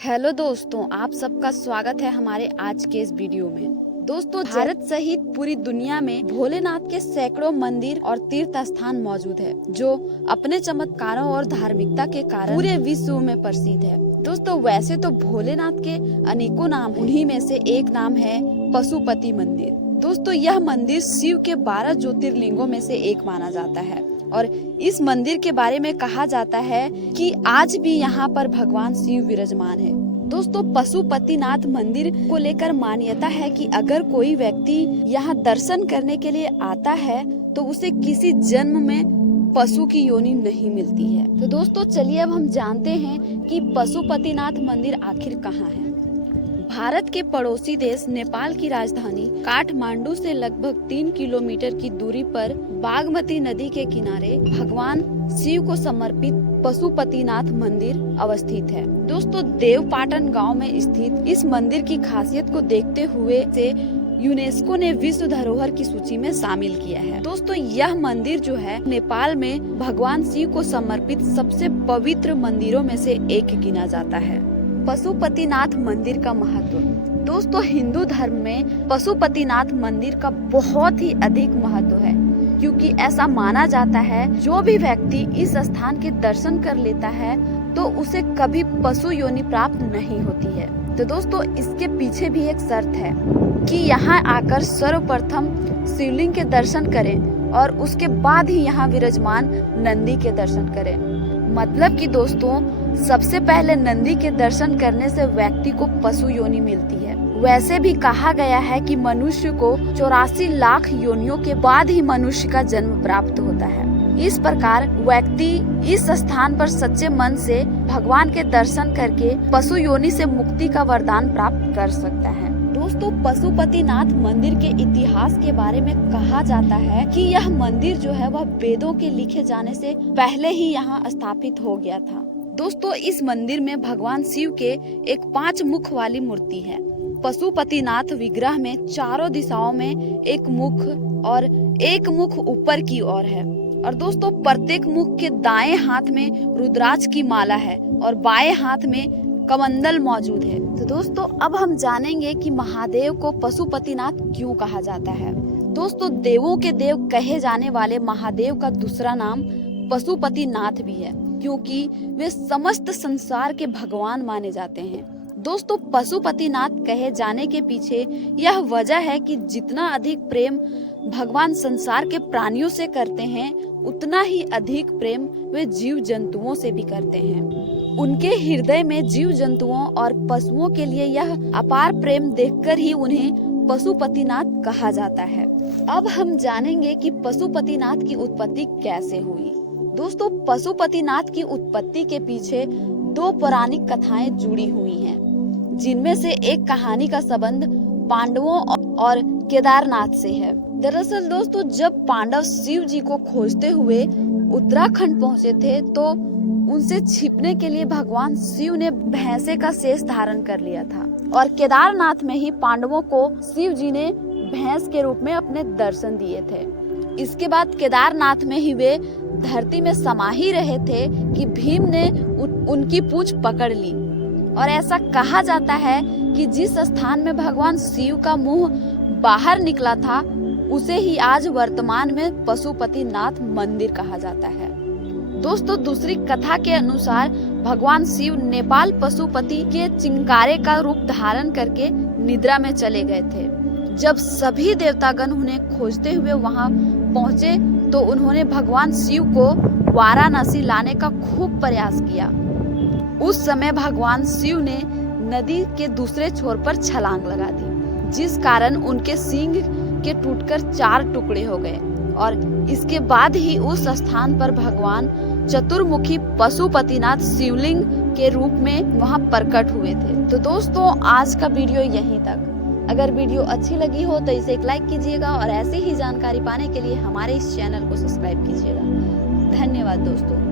Hello दोस्तों, आप सबका स्वागत है हमारे आज के इस वीडियो में। दोस्तों, भारत सहित पूरी दुनिया में भोलेनाथ के सैकड़ों मंदिर और तीर्थ स्थान मौजूद है, जो अपने चमत्कारों और धार्मिकता के कारण पूरे विश्व में प्रसिद्ध है। दोस्तों, वैसे तो भोलेनाथ के अनेकों नाम, उन्हीं में से एक नाम है पशुपति मंदिर। दोस्तों, यह मंदिर शिव के 12 ज्योतिर्लिंगों में से एक माना जाता है और इस मंदिर के बारे में कहा जाता है कि आज भी यहाँ पर भगवान शिव विराजमान है। दोस्तों, पशुपतिनाथ मंदिर को लेकर मान्यता है कि अगर कोई व्यक्ति यहाँ दर्शन करने के लिए आता है तो उसे किसी जन्म में पशु की योनि नहीं मिलती है। तो दोस्तों, चलिए अब हम जानते हैं कि पशुपतिनाथ मंदिर आखिर कहाँ है। भारत के पड़ोसी देश नेपाल की राजधानी काठमांडू से लगभग 3 किलोमीटर की दूरी पर बागमती नदी के किनारे भगवान शिव को समर्पित पशुपतिनाथ मंदिर अवस्थित है। दोस्तों, देवपाटन गांव में स्थित इस मंदिर की खासियत को देखते हुए से यूनेस्को ने विश्व धरोहर की सूची में शामिल किया है। दोस्तों, यह मंदिर जो है नेपाल में भगवान शिव को समर्पित सबसे पवित्र मंदिरों में से एक गिना जाता है। पशुपतिनाथ मंदिर का महत्व। दोस्तों, हिंदू धर्म में पशुपतिनाथ मंदिर का बहुत ही अधिक महत्व है, क्योंकि ऐसा माना जाता है जो भी व्यक्ति इस स्थान के दर्शन कर लेता है तो उसे कभी पशु योनि प्राप्त नहीं होती है। तो दोस्तों, इसके पीछे भी एक शर्त है कि यहाँ आकर सर्वप्रथम शिवलिंग के दर्शन करें और उसके बाद ही यहाँ विराजमान नंदी के दर्शन करें। मतलब कि दोस्तों, सबसे पहले नंदी के दर्शन करने से व्यक्ति को पशु योनि मिलती है। वैसे भी कहा गया है कि मनुष्य को 84 लाख योनियों के बाद ही मनुष्य का जन्म प्राप्त होता है। इस प्रकार व्यक्ति इस स्थान पर सच्चे मन से भगवान के दर्शन करके पशु योनि से मुक्ति का वरदान प्राप्त कर सकता है। दोस्तों, पशुपतिनाथ मंदिर के इतिहास के बारे में कहा जाता है कि यह मंदिर जो है वह वेदों के लिखे जाने से पहले ही यहाँ स्थापित हो गया था। दोस्तों, इस मंदिर में भगवान शिव के एक 5 मुख वाली मूर्ति है। पशुपतिनाथ विग्रह में चारों दिशाओं में एक मुख और एक मुख ऊपर की ओर है। और दोस्तों, प्रत्येक मुख के दाएं हाथ में रुद्राक्ष की माला है और बाएं हाथ में कमंडल मौजूद है। तो दोस्तों, अब हम जानेंगे कि महादेव को पशुपतिनाथ क्यों कहा जाता है। दोस्तों, देवों के देव कहे जाने वाले महादेव का दूसरा नाम पशुपतिनाथ भी है, क्योंकि वे समस्त संसार के भगवान माने जाते हैं। दोस्तों, पशुपतिनाथ कहे जाने के पीछे यह वजह है कि जितना अधिक प्रेम भगवान संसार के प्राणियों से करते हैं, उतना ही अधिक प्रेम वे जीव जंतुओं से भी करते हैं। उनके हृदय में जीव जंतुओं और पशुओं के लिए यह अपार प्रेम देखकर ही उन्हें पशुपतिनाथ कहा जाता है। अब हम जानेंगे कि पशुपतिनाथ की उत्पत्ति कैसे हुई। दोस्तों, पशुपतिनाथ की उत्पत्ति के पीछे 2 पौराणिक कथाएं जुड़ी हुई हैं, जिनमें से एक कहानी का संबंध पांडवों और केदारनाथ से है। दरअसल दोस्तों, जब पांडव शिव जी को खोजते हुए उत्तराखंड पहुंचे थे तो उनसे छिपने के लिए भगवान शिव ने भैंसे का शेष धारण कर लिया था और केदारनाथ में ही पांडवों को शिव जी ने भैंस के रूप में अपने दर्शन दिए थे। इसके बाद केदारनाथ में ही वे धरती में समा ही रहे थे कि भीम ने उनकी पूंछ पकड़ ली। और ऐसा कहा जाता है कि जिस स्थान में भगवान शिव का मुंह बाहर निकला था, उसे ही आज वर्तमान में पशुपतिनाथ मंदिर कहा जाता है। दोस्तों, दूसरी कथा के अनुसार भगवान शिव नेपाल पशुपति के चिंकारे का रूप धारण करके निद्रा में चले गए थे। जब सभी देवतागण उन्हें खोजते हुए वहां पहुंचे तो उन्होंने भगवान शिव को वाराणसी लाने का खूब प्रयास किया। उस समय भगवान शिव ने नदी के दूसरे छोर पर छलांग लगा दी, जिस कारण उनके सींग के टूटकर 4 टुकड़े हो गए और इसके बाद ही उस स्थान पर भगवान चतुर्मुखी पशुपतिनाथ शिवलिंग के रूप में वहां प्रकट हुए थे। तो दोस्तों, आज का वीडियो यहीं तक। अगर वीडियो अच्छी लगी हो तो इसे एक लाइक कीजिएगा और ऐसी ही जानकारी पाने के लिए हमारे इस चैनल को सब्सक्राइब कीजिएगा। धन्यवाद दोस्तों।